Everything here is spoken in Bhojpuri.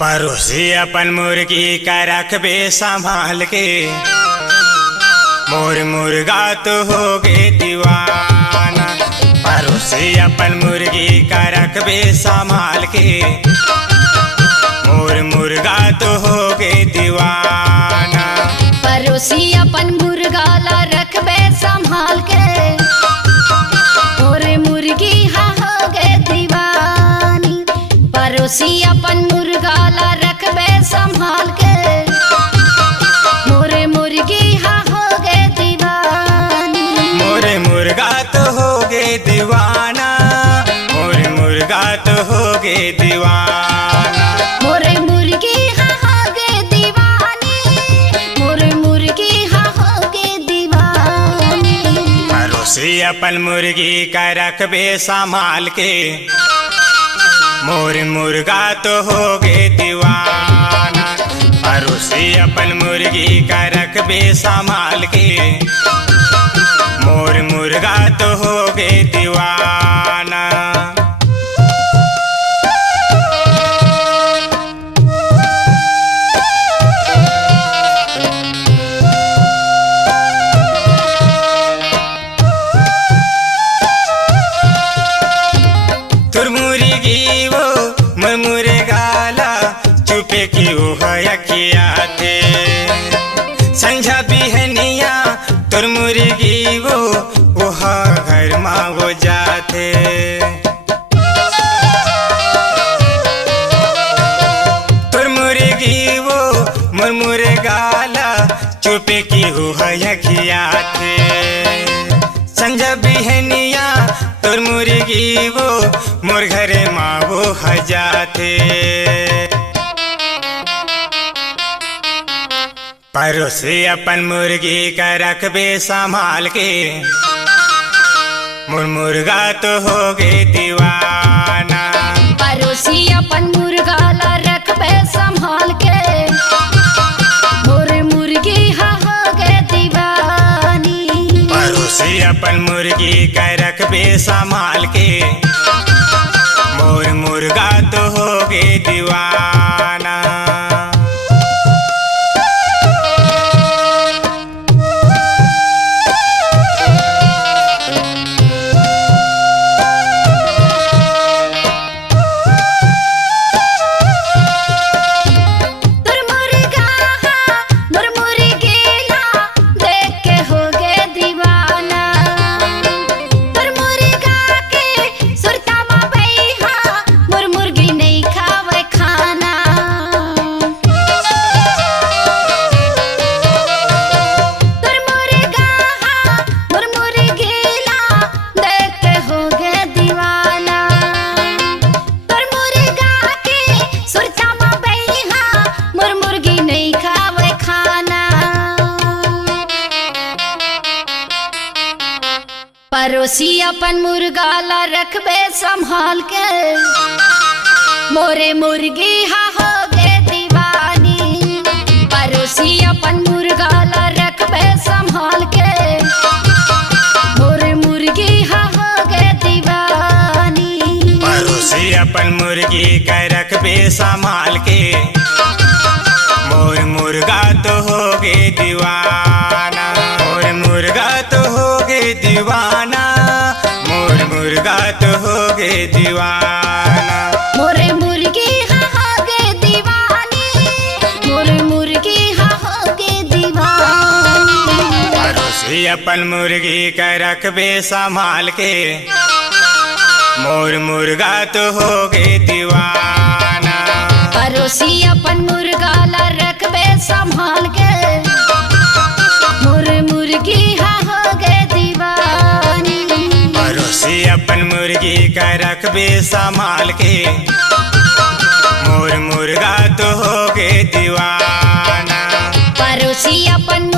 परोसी अपन मुर्गी का रखबे संभाल के, मोर मुर्गा तो हो गे दीवाना। परोसी अपन मुर्गी का रखबे संभाल के, मोर मुर्गा तो हो गे दीवाना। परोसी अपन मुर्गा ला रखबे संभाल के, मोर मुर्गी हा हो गे दीवानी। परोसी अपन मुर्गा ला रखबे संभाल के, मोर मुर्गी हा हो गे दीवानी। मोर मुर्गा तो हो गे दीवाना, मोर मुर्गा तो हो गे दीवाना। मोर मुर्गी हा हो गे दीवानी, मोर मुर्गी हा हो गे दीवानी। परोसी अपन मुर्गी का रखबे संभाल के, मोर मुर्गा तो हो गे दीवाना। परोसी अपन मुर्गी का रखबे संभाल के, मोर मुर्गा तो हो गे दीवाना। तुर मुर्गी वो मुरमुरे गाला, चुपे की वो हयकिया थे। संझा बिहनिया तुर मुर्गी वो घर माँ वो जाते। तुर मुर्गी वो मुरमुरे गाला, चुपे की वो हयकिया थे। संझा बिहनिया तुर मुर्गी वो मोर घरे माँ वो हजाते। परोसी अपन मुर्गी का रखबे संभाल के, मोर मुर्गा तो हो गे दीवाना। परोसी अपन मुर्गा ला रखबे संभाल के, मोर मुर्गी हा हो गे दीवानी। परोसी अपन मुर्गी का रखबे संभाल के, मोर मुर्गा तो हो गे दीवाना। परोसी अपन मुर्गा ला रखबे संभाल के, मोरे मुर्गी हा हो गे दीवानी। परोसी अपन मुर्गा ला रखबे संभाल के, मोरे मुर्गी हा हो गे दीवानी। परोसी अपन मुर्गी का रखबे संभाल के, मोर मुर्गा तो हो गे दीवाना। मोर मुर्गा तो हो गे दीवाना, मोर मुर्गा तो हो गे दीवाना। मोरे मुर्गी हा हो गे दीवानी, मोर मुर्गी हा हो गे दीवानी। परोसी अपन मुर्गी का रखबे संभाल के, मोर मुर्गा तो हो गे दीवाना। परोसी अपन मुर्गा ला रखबे संभाल के, मोर मुर्गी हा हो गे दीवानी। परोसी अपन मुर्गी का रखबे संभाल के, मोर मुर्गा तो हो गे दीवाना। परोसी अपन